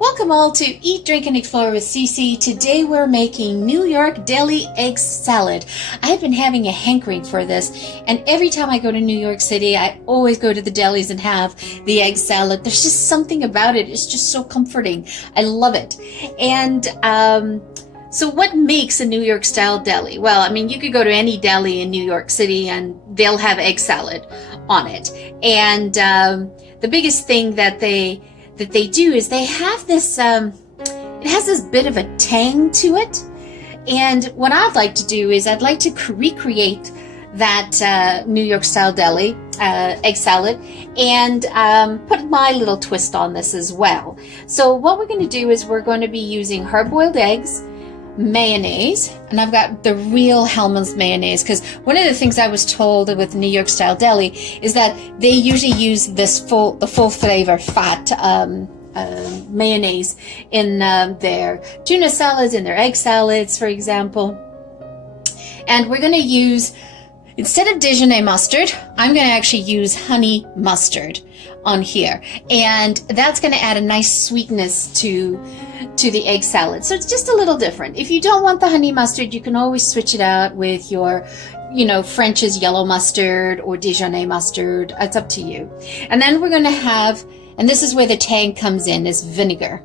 Welcome all to Eat, Drink, and Explore with Cece. Today we're making New York deli egg salad. I've been having a hankering for this, and every time I go to New York City, I always go to the delis and have the egg salad. There's just something about it. It's just so comforting. I love it. And so what makes a New York style deli? Well, I mean, you could go to any deli in New York City and they'll have egg salad on it. And the biggest thing that they do is they have this, it has this bit of a tang to it. And what I'd like to do is I'd like to recreate that New York style deli egg salad and put my little twist on this as well. So what we're going to do is we're going to be using hard-boiled eggs, mayonnaise, and I've got the real Hellmann's mayonnaise, because one of the things I was told with New York style deli is that they usually use this the full flavor fat mayonnaise in their tuna salads, in their egg salads, for example. And we're going to use, instead of Dijon mustard, I'm going to actually use honey mustard on here, and that's going to add a nice sweetness to the egg salad. So it's just a little different. If you don't want the honey mustard, you can always switch it out with your, French's yellow mustard or Dijon mustard. It's up to you. And then we're going to have, and this is where the tang comes in, is vinegar.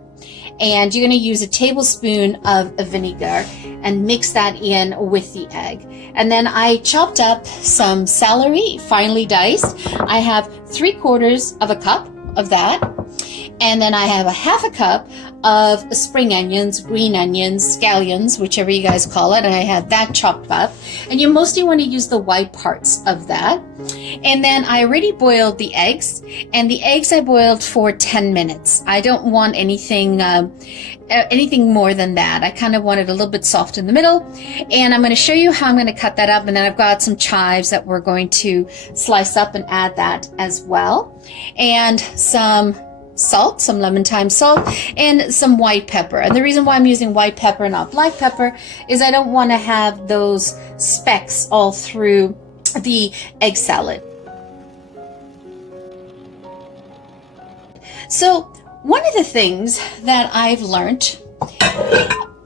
And you're going to use a tablespoon of vinegar and mix that in with the egg. And then I chopped up some celery, finely diced. I have 3/4 of a cup of that. And then I have a half a cup of spring onions, green onions, scallions, whichever you guys call it. And I had that chopped up. And you mostly want to use the white parts of that. And then I already boiled the eggs. And the eggs I boiled for 10 minutes. I don't want anything more than that. I kind of want it a little bit soft in the middle. And I'm going to show you how I'm going to cut that up. And then I've got some chives that we're going to slice up and add that as well. And some salt, some lemon thyme salt, and some white pepper. And the reason why I'm using white pepper, not black pepper, is I don't want to have those specks all through the egg salad. So one of the things that I've learned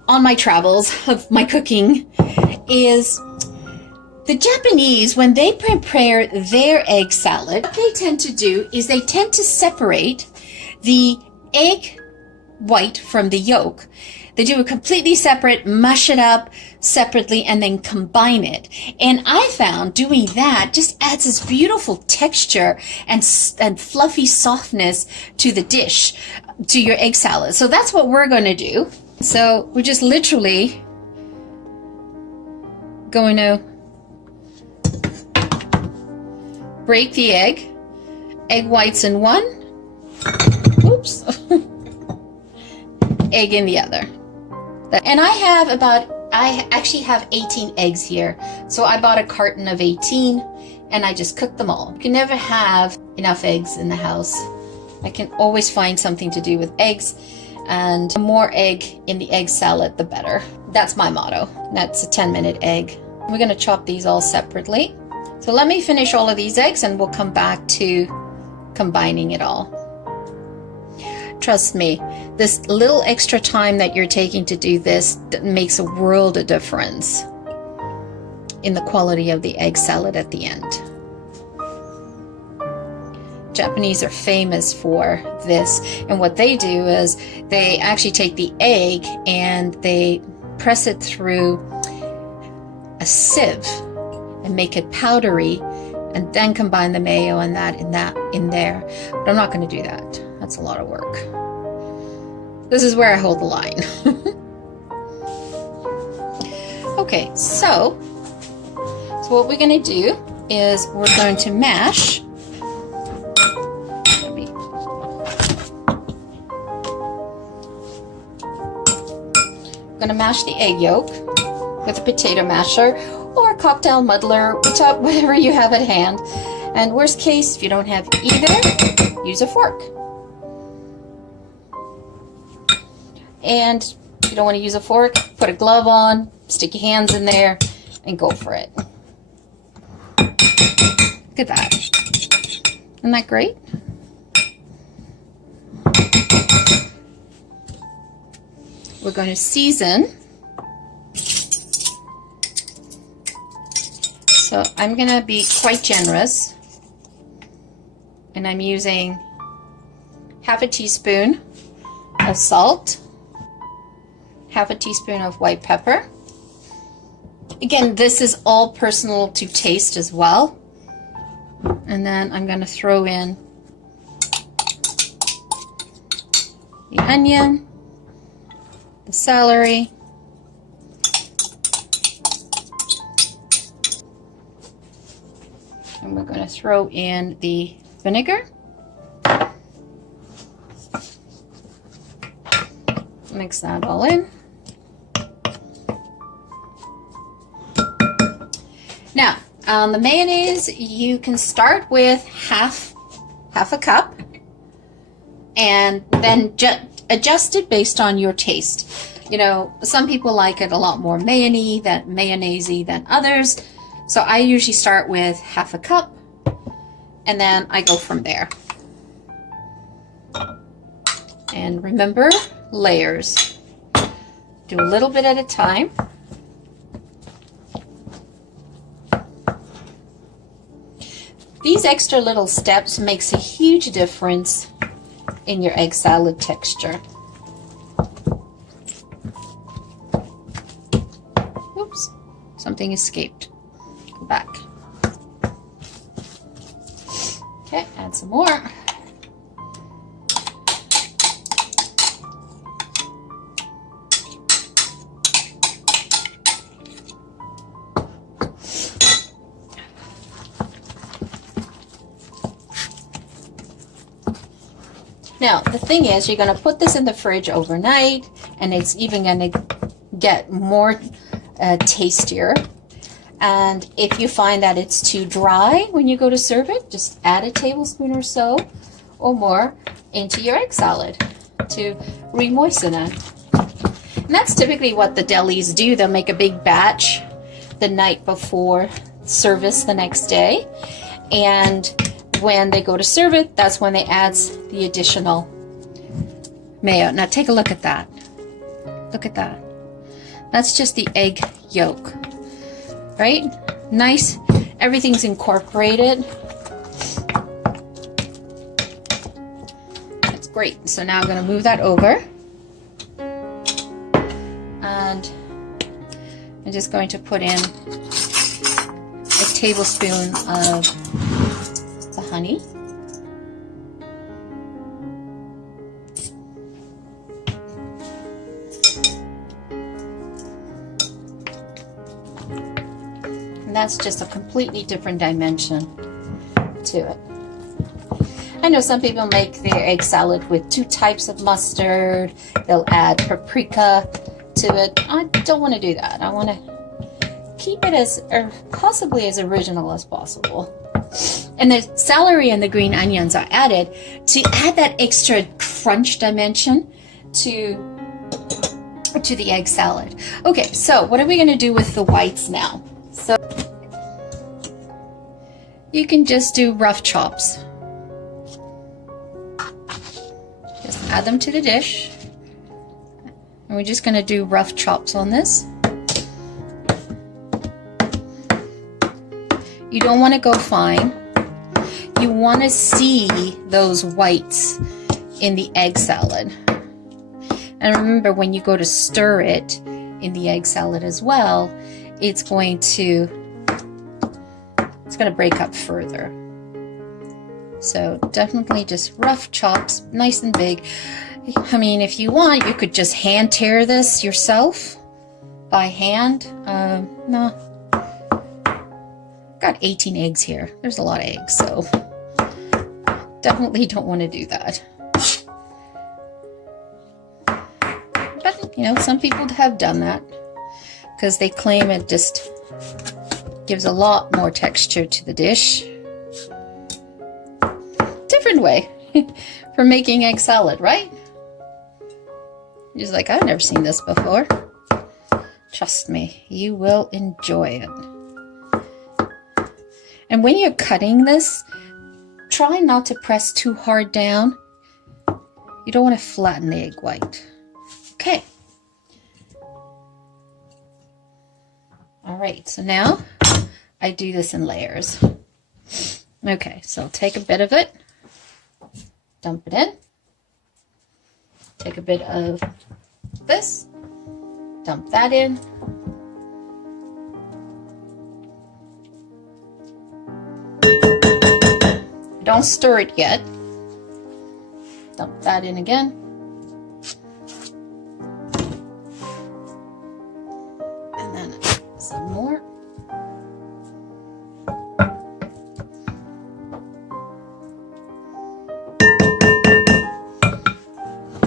on my travels of my cooking is the Japanese, when they prepare their egg salad, what they tend to do is they tend to separate the egg white from the yolk. They do it completely separate, mush it up separately, and then combine it. And I found doing that just adds this beautiful texture and fluffy softness to the dish, to your egg salad. So that's what we're going to do. So we're just literally going to break the egg whites in one, oops, egg in the other. And I actually have 18 eggs here. So I bought a carton of 18 and I just cooked them all. You can never have enough eggs in the house. I can always find something to do with eggs, and the more egg in the egg salad, the better. That's my motto. That's a 10-minute egg. We're going to chop these all separately. So let me finish all of these eggs and we'll come back to combining it all. Trust me, this little extra time that you're taking to do this makes a world of difference in the quality of the egg salad at the end. Japanese are famous for this, and what they do is they actually take the egg and they press it through a sieve and make it powdery, and then combine the mayo and that in there. But I'm not going to do that. That's a lot of work. This is where I hold the line. Okay, so what we're going to do is we're going to mash. I'm going to mash the egg yolk with a potato masher or a cocktail muddler, whatever you have at hand. And worst case, if you don't have either, use a fork. And if you don't want to use a fork, put a glove on, stick your hands in there, and go for it. Look at that. Isn't that great? we're going to season. So I'm going to be quite generous, and I'm using half a teaspoon of salt, half a teaspoon of white pepper. Again, this is all personal to taste as well. And then I'm going to throw in the onion, the celery, and we're going to throw in the vinegar. Mix that all in. Now, on the mayonnaise, you can start with half a cup, and then adjust it based on your taste. You know, some people like it a lot more mayonnaise-y than others. So I usually start with half a cup, and then I go from there. And remember, layers. Do a little bit at a time. These extra little steps makes a huge difference in your egg salad texture. Oops, something escaped. Go back. Okay, add some more. Now, the thing is, you're going to put this in the fridge overnight, and it's even going to get more tastier. And if you find that it's too dry when you go to serve it, just add a tablespoon or so or more into your egg salad to re-moisten it. And that's typically what the delis do. They'll make a big batch the night before service the next day. And when they go to serve it, that's when they add the additional mayo. Now take a look at that. Look at that. That's just the egg yolk, right? Nice. Everything's incorporated. That's great. So now I'm going to move that over. And I'm just going to put in a tablespoon of the honey. And that's just a completely different dimension to it. I know some people make their egg salad with 2 types of mustard. They'll add paprika to it. I don't want to do that. I want to keep it as possibly as original as possible. And the celery and the green onions are added to add that extra crunch dimension to the egg salad. Okay, so what are we going to do with the whites now? So you can just do rough chops. Just add them to the dish. And we're just going to do rough chops on this. You don't want to go fine. You want to see those whites in the egg salad. And remember, when you go to stir it in the egg salad as well, it's going to break up further. So definitely just rough chops, nice and big. I mean, if you want, you could just hand tear this yourself by hand. No. Got 18 eggs here. There's a lot of eggs, so definitely don't want to do that. But, you know, some people have done that because they claim it just gives a lot more texture to the dish. Different way for making egg salad, right? You're just like, I've never seen this before. Trust me, you will enjoy it. And when you're cutting this, try not to press too hard down. You don't want to flatten the egg white. Okay, All right, so now I do this in layers. Okay, so I'll take a bit of it, dump it in, take a bit of this, dump that in, don't stir it yet, dump that in again, and then some more.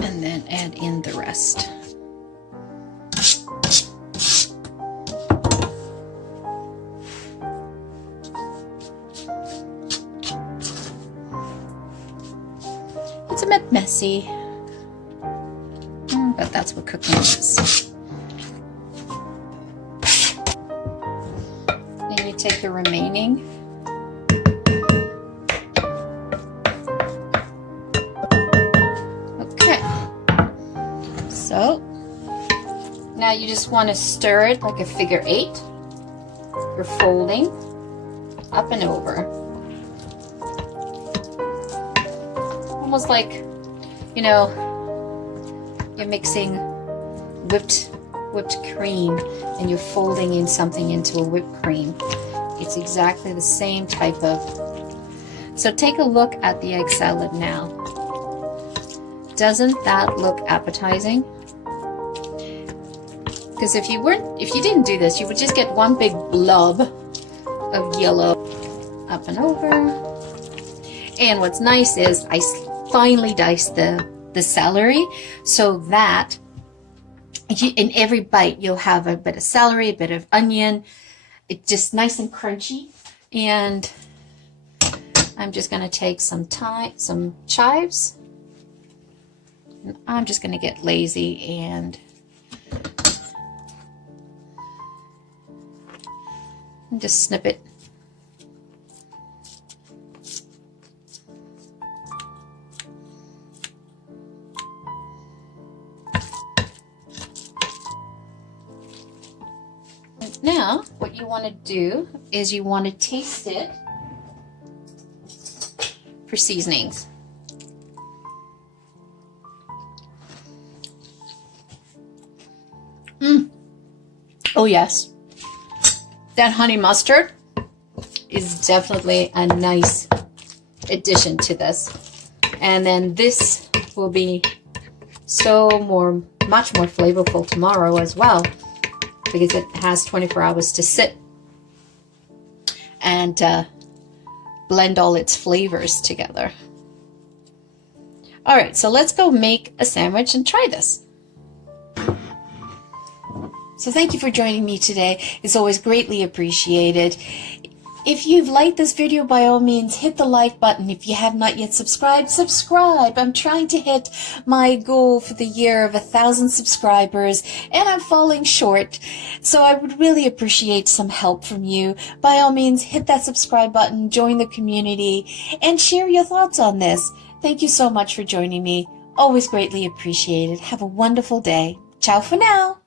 And then add in the rest. It's a bit messy, but that's what cooking is. Then you take the remaining so now you just want to stir it like a figure 8. You're folding up and over. Almost like, you know, you're mixing whipped cream and you're folding in something into a whipped cream. It's exactly the same type of. So take a look at the egg salad now. Doesn't that look appetizing? Because if you didn't do this, you would just get one big blob of yellow up and over. And what's nice is I finely diced the celery so that in every bite you'll have a bit of celery, a bit of onion. It's just nice and crunchy. And I'm just going to take some chives. And I'm just going to get lazy and just snip it. And now, what you want to do is you want to taste it for seasonings. Oh yes, that honey mustard is definitely a nice addition to this. And then this will be much more flavorful tomorrow as well, because it has 24 hours to sit and blend all its flavors together. All right, so let's go make a sandwich and try this. So thank you for joining me today. It's always greatly appreciated. If you've liked this video, by all means, hit the like button. If you have not yet subscribed, subscribe. I'm trying to hit my goal for the year of 1,000 subscribers, and I'm falling short. So I would really appreciate some help from you. By all means, hit that subscribe button, join the community, and share your thoughts on this. Thank you so much for joining me. Always greatly appreciated. Have a wonderful day. Ciao for now.